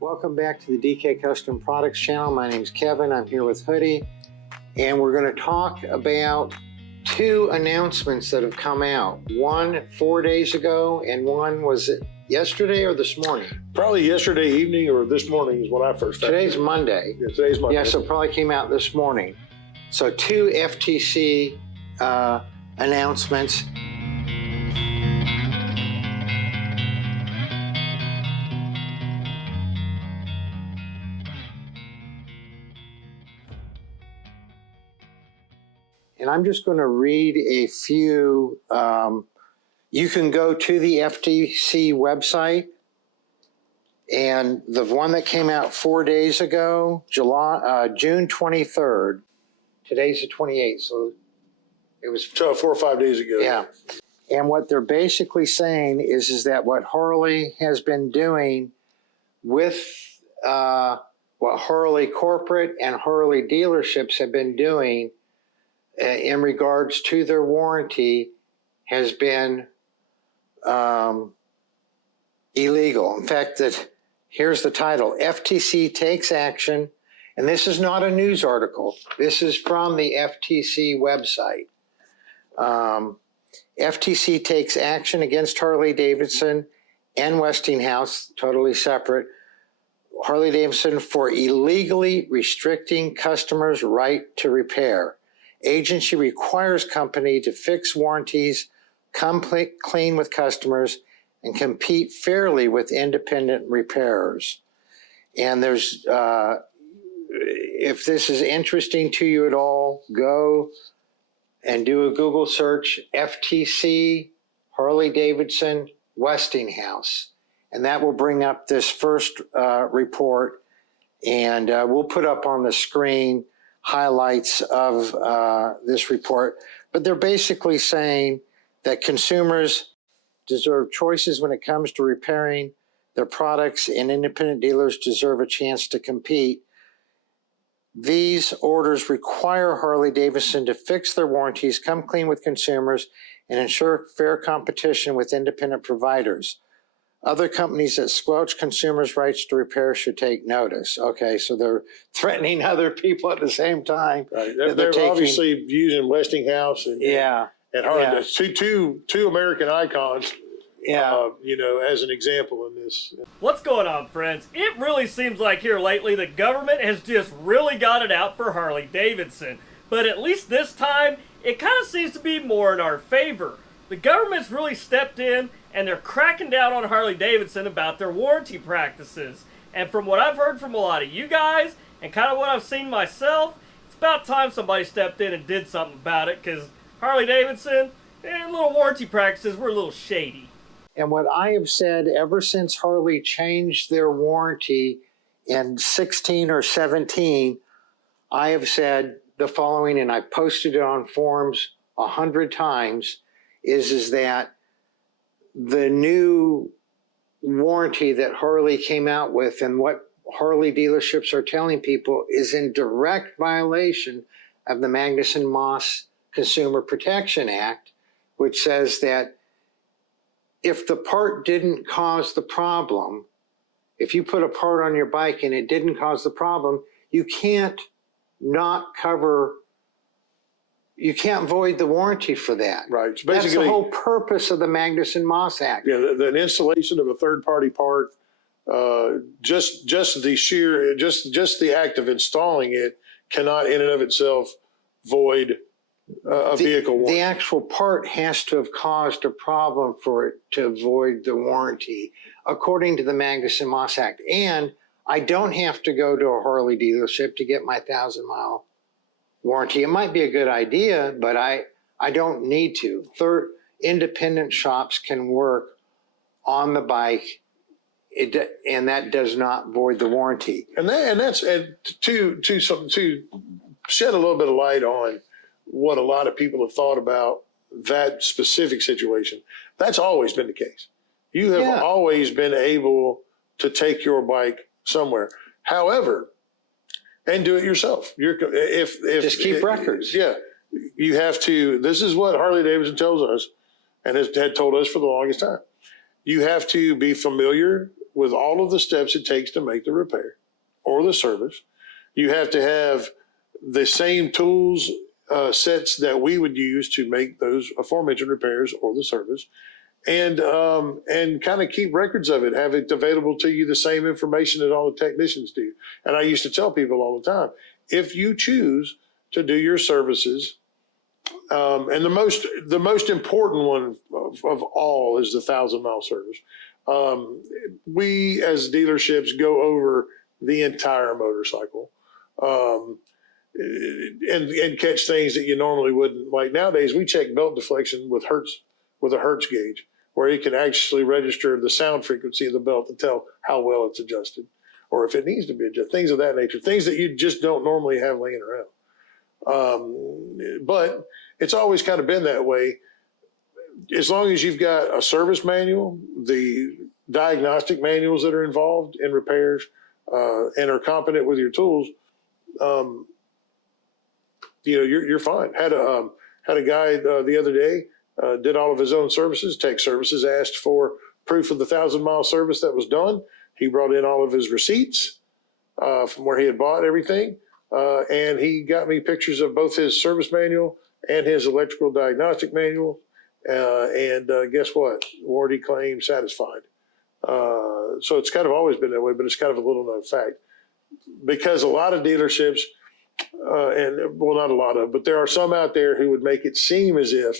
Welcome back to the DK Custom Products channel. My name is Kevin. I'm here with Hoodie, and we're going to talk about two announcements that have come out. One 4 days ago, and one, was it yesterday or this morning? Probably yesterday evening or this morning is when I first found Today's Monday. Yeah, today's Monday. Yeah, so it probably came out this morning. So two FTC announcements. And I'm just going to read a few. You can go to the FTC website, and the one that came out 4 days ago, June 23rd. Today's the 28th, so it was 4 or 5 days ago. Yeah. And what they're basically saying is that what Harley has been doing with what Harley corporate and Harley dealerships have been doing in regards to their warranty has been illegal. In fact, here's the title: FTC takes action, and this is not a news article. This is from the FTC website. FTC takes action against Harley Davidson and Westinghouse, totally separate, Harley Davidson, for illegally restricting customers' right to repair. Agency requires company to fix warranties, come clean with customers, and compete fairly with independent repairers. And there's, if this is interesting to you at all, go and do a Google search, FTC, Harley Davidson, Westinghouse. And that will bring up this first report, and we'll put up on the screen highlights of this report. But they're basically saying that consumers deserve choices when it comes to repairing their products, and independent dealers deserve a chance to compete. These orders require Harley Davidson to fix their warranties, come clean with consumers, and ensure fair competition with independent providers. Other companies that squelch consumers' rights to repair should take notice. Okay, so they're threatening other people at the same time. Right. They're obviously using Westinghouse and Harley. Yeah. Two American icons. Yeah. As an example in this. What's going on, friends? It really seems like here lately the government has just really got it out for Harley Davidson. But at least this time, it kind of seems to be more in our favor. The government's really stepped in, and they're cracking down on Harley Davidson about their warranty practices. And from what I've heard from a lot of you guys, and kind of what I've seen myself, it's about time somebody stepped in and did something about it, because Harley Davidson and little warranty practices were a little shady. And what I have said ever since Harley changed their warranty in 16 or 17, I have said the following, and I posted it on forums 100 times, is that the new warranty that Harley came out with and what Harley dealerships are telling people is in direct violation of the Magnuson-Moss Consumer Protection Act, which says that if the part didn't cause the problem, if you put a part on your bike and it didn't cause the problem, you can't void the warranty for that. Right. So that's the whole purpose of the Magnuson-Moss Act. Yeah, the installation of a third-party part, just the act of installing it cannot in and of itself void a vehicle warranty. The actual part has to have caused a problem for it to void the warranty, according to the Magnuson-Moss Act. And I don't have to go to a Harley dealership to get my 1,000-mile warranty. It might be a good idea, but I don't need to. Independent shops can work on the bike, and that does not void the warranty. And to shed a little bit of light on what a lot of people have thought about that specific situation. That's always been the case. You have always been able to take your bike somewhere. However, and do it yourself. Just keep records. Yeah, you have to. This is what Harley Davidson tells us, and had told us for the longest time. You have to be familiar with all of the steps it takes to make the repair or the service. You have to have the same tools sets that we would use to make those aforementioned repairs or the service, and kind of keep records of it, have it available to you, the same information that all the technicians do. And I used to tell people all the time, if you choose to do your services, and the most important one of all is the 1,000-mile service. We as dealerships go over the entire motorcycle. And catch things that you normally wouldn't. Like nowadays, we check belt deflection with a Hertz gauge, where it can actually register the sound frequency of the belt to tell how well it's adjusted, or if it needs to be adjusted. Things of that nature, things that you just don't normally have laying around. But it's always kind of been that way. As long as you've got a service manual, the diagnostic manuals that are involved in repairs, and are competent with your tools, you're fine. Had a guy the other day did all of his own services. Tech Services asked for proof of the 1,000-mile service that was done. He brought in all of his receipts from where he had bought everything, and he got me pictures of both his service manual and his electrical diagnostic manual. And guess what? Warranty claim satisfied. So it's kind of always been that way, but it's kind of a little known fact, because a lot of dealerships, not a lot of, but there are some out there who would make it seem as if,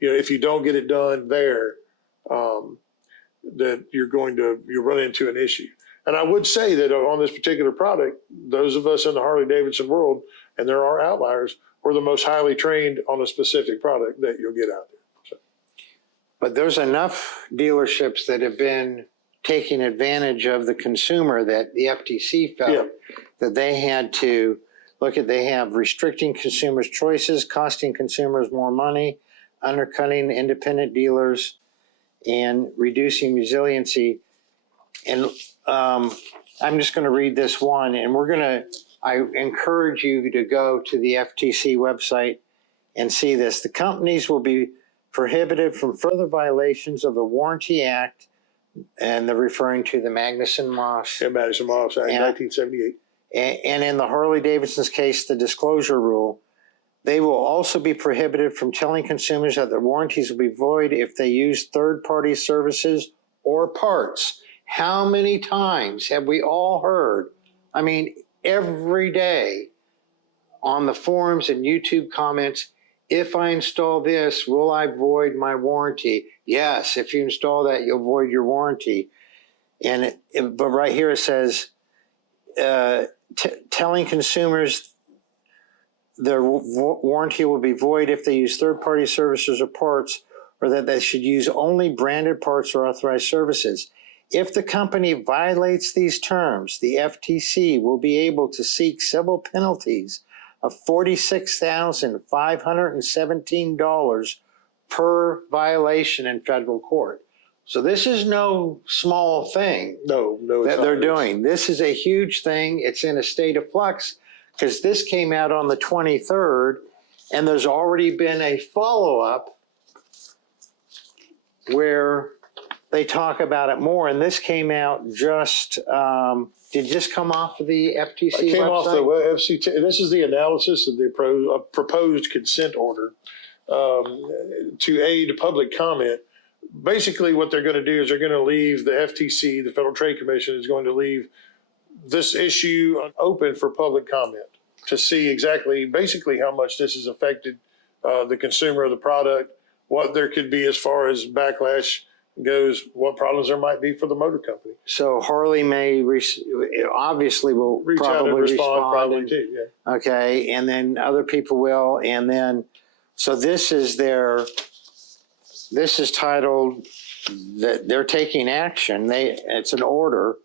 if you don't get it done there, that you'll run into an issue. And I would say that on this particular product, those of us in the Harley Davidson world, and there are outliers, we're the most highly trained on a specific product that you'll get out there. So. But there's enough dealerships that have been taking advantage of the consumer that the FTC felt that they had to they have restricting consumers' choices, costing consumers more money, undercutting independent dealers, and reducing resiliency. And I'm just going to read this one, and I encourage you to go to the FTC website and see this. The companies will be prohibited from further violations of the Warranty Act, and they're referring to the Magnuson-Moss. Yeah, Magnuson-Moss Act, 1978. And in the Harley Davidson's case, the disclosure rule. They will also be prohibited from telling consumers that their warranties will be void if they use third-party services or parts. How many times have we all heard? I mean, every day on the forums and YouTube comments, if I install this, will I void my warranty? Yes, if you install that, you'll void your warranty. But right here it says, telling consumers their warranty will be void if they use third-party services or parts, or that they should use only branded parts or authorized services. If the company violates these terms, the FTC will be able to seek civil penalties of $46,517 per violation in federal court. So this is no small thing that they're doing. This is a huge thing. It's in a state of flux because this came out on the 23rd, and there's already been a follow-up where they talk about it more. And this came out just, did this come off of the FTC website? It came off the FCC. This is the analysis of the proposed consent order to aid public comment. Basically, what they're going to do is they're going to leave the FTC, the Federal Trade Commission, is going to leave this issue open for public comment to see basically how much this has affected the consumer of the product, what there could be as far as backlash goes, what problems there might be for the motor company. So Harley obviously will reach probably out and respond probably too. Yeah. Okay, and then other people will, and then so this is titled that they're taking action. It's an order,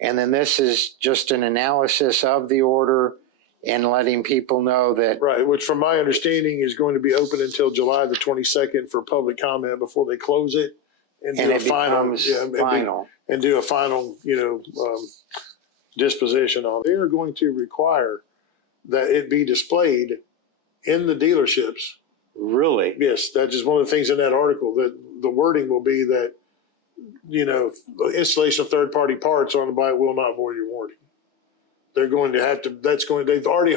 and then this is just an analysis of the order and letting people know that. Right, which from my understanding is going to be open until July the 22nd for public comment before they close it and do a final disposition on it. They are going to require that it be displayed in the dealerships. Really? Yes, that's just one of the things in that article, that the wording will be that installation of third-party parts on the bike will not void your warranty. They're going to have to. They've already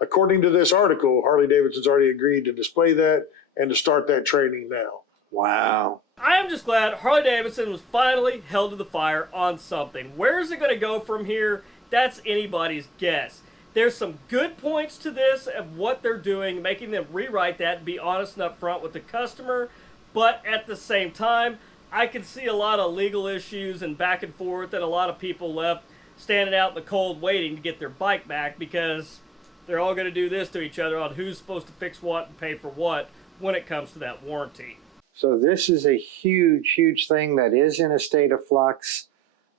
according to this article, Harley Davidson's already agreed to display that and to start that training now. Wow. I am just glad Harley Davidson was finally held to the fire on something. Where is it going to go from here? That's anybody's guess. There's some good points to this of what they're doing, making them rewrite that and be honest and upfront with the customer. But at the same time, I can see a lot of legal issues and back and forth, and a lot of people left standing out in the cold waiting to get their bike back because they're all going to do this to each other on who's supposed to fix what and pay for what when it comes to that warranty. So this is a huge, huge thing that is in a state of flux.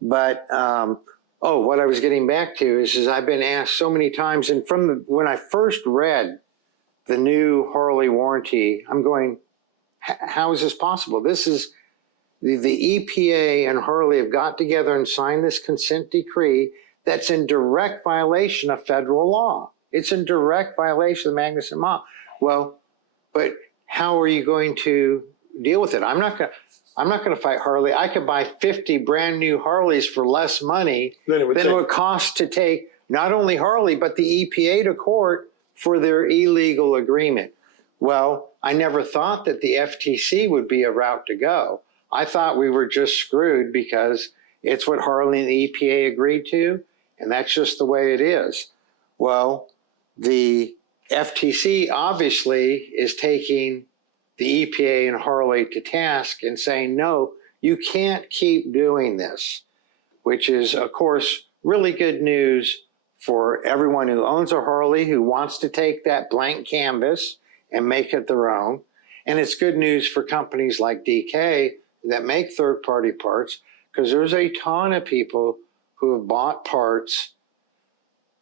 But what I was getting back to is I've been asked so many times, and when I first read the new Harley warranty, I'm going, how is this possible? This is the EPA and Harley have got together and signed this consent decree that's in direct violation of federal law. It's in direct violation of the Magnuson law. Well, but how are you going to deal with it? I'm not going to fight Harley. I could buy 50 brand new Harleys for less money than it would cost to take not only Harley, but the EPA to court for their illegal agreement. Well, I never thought that the FTC would be a route to go. I thought we were just screwed because it's what Harley and the EPA agreed to, and that's just the way it is. Well, the FTC obviously is taking the EPA and Harley to task and saying, no, you can't keep doing this, which is, of course, really good news for everyone who owns a Harley, who wants to take that blank canvas and make it their own. And it's good news for companies like DK that make third-party parts, because there's a ton of people who have bought parts,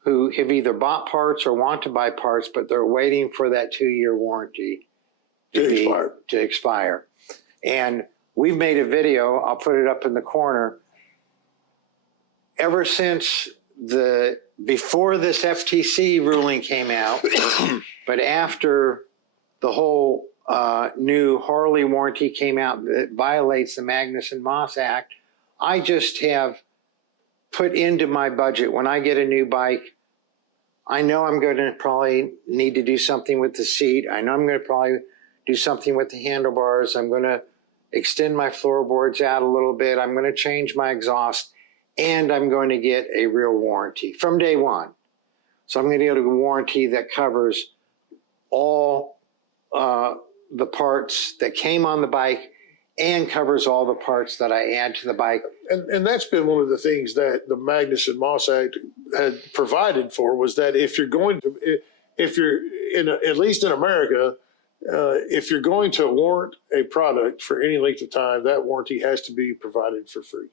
who have either bought parts or want to buy parts, but they're waiting for that 2-year warranty to expire. And we've made a video, I'll put it up in the corner. Ever since before this FTC ruling came out, but after the whole new Harley warranty came out that violates the Magnuson-Moss Act, I just have put into my budget, when I get a new bike, I know I'm going to probably need to do something with the seat. I know I'm going to probably do something with the handlebars. I'm going to extend my floorboards out a little bit. I'm going to change my exhaust, and I'm going to get a real warranty from day one. So I'm going to get a warranty that covers all the parts that came on the bike and covers all the parts that I add to the bike. And that's been one of the things that the Magnuson-Moss Act had provided for, was that if you're at least in America, if you're going to warrant a product for any length of time, that warranty has to be provided for free.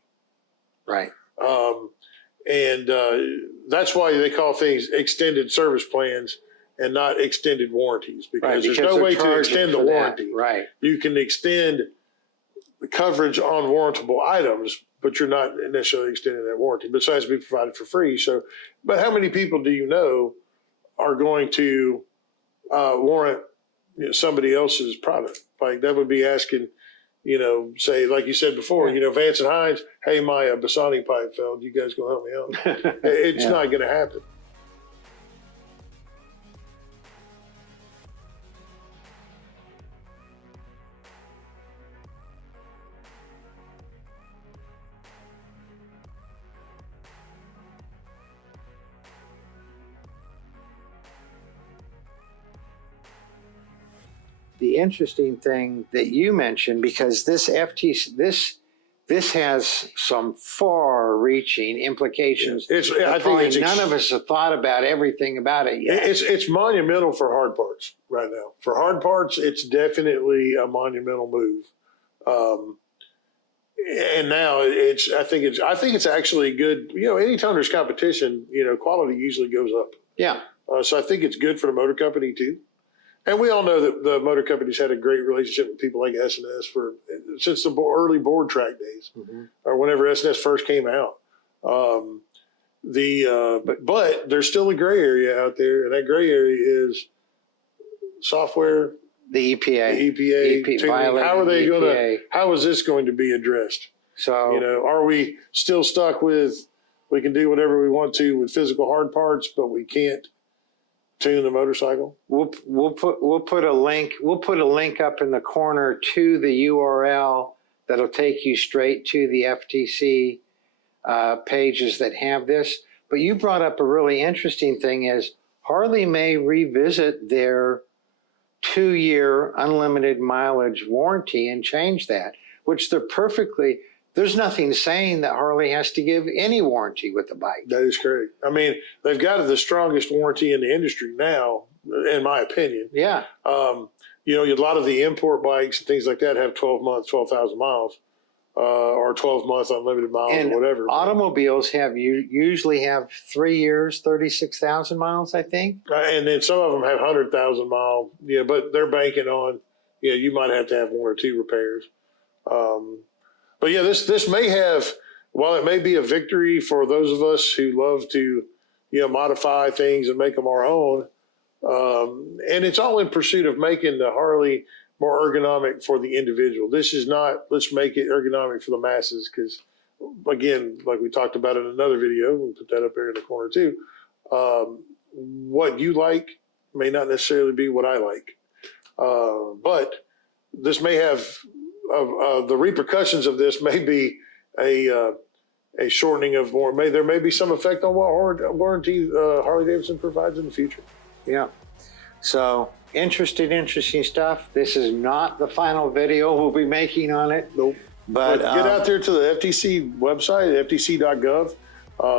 Right. And that's why they call things extended service plans and not extended warranties, because there's no way to extend the warranty. Right. You can extend the coverage on warrantable items, but you're not necessarily extending that warranty, but it has to be provided for free. So, but how many people do you know are going to warrant somebody else's product? Like, that would be asking, say, like you said before, Vance and Hines, hey, my Bassani pipe failed. You guys gonna help me out? It's not going to happen. The interesting thing that you mentioned, because this FTC, this has some far-reaching implications. I think none of us have thought about everything about it yet. It's monumental for hard parts right now. For hard parts, it's definitely a monumental move. And now I think it's actually good. Anytime there's competition, quality usually goes up. Yeah. So I think it's good for the motor company too. And we all know that the motor companies had a great relationship with people like S&S since the early board track days, or whenever S&S first came out. But there's still a gray area out there, and that gray area is software, The EPA. The EPA tuning. How are they violating going the to? EPA. How is this going to be addressed? So You know, are we still stuck with we can do whatever we want to with physical hard parts, but we can't tune the motorcycle? we'll put a link up in the corner to the URL that'll take you straight to the FTC pages that have this. But you brought up a really interesting thing: is Harley may revisit their 2-year unlimited mileage warranty and change that, which they're perfectly. There's nothing saying that Harley has to give any warranty with the bike. That is correct. I mean, they've got the strongest warranty in the industry now, in my opinion. Yeah. You know, a lot of the import bikes and things like that have 12 months, 12,000 miles, or 12 months unlimited miles And or whatever. automobiles usually have 3 years, 36,000 miles, I think. And then some of them have 100,000 mile. Yeah, but they're banking on, you might have to have 1 or 2 repairs. But yeah, this may have, while it may be a victory for those of us who love to, modify things and make them our own, and it's all in pursuit of making the Harley more ergonomic for the individual. This is not, let's make it ergonomic for the masses, because, again, like we talked about in another video, we'll put that up there in the corner too, what you like may not necessarily be what I like. But this may have, the repercussions of this may be a shortening of there may be some effect on what warranty Harley Davidson provides in the future. Yeah. So interesting stuff. This is not the final video we'll be making on it. Nope. But get out there to the FTC website, ftc.gov,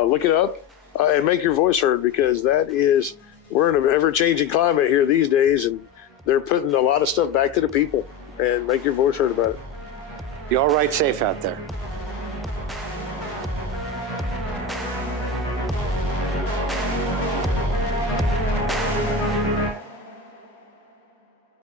look it up, and make your voice heard, because we're in an ever-changing climate here these days, and they're putting a lot of stuff back to the people. And make your voice heard about it. You all ride safe out there.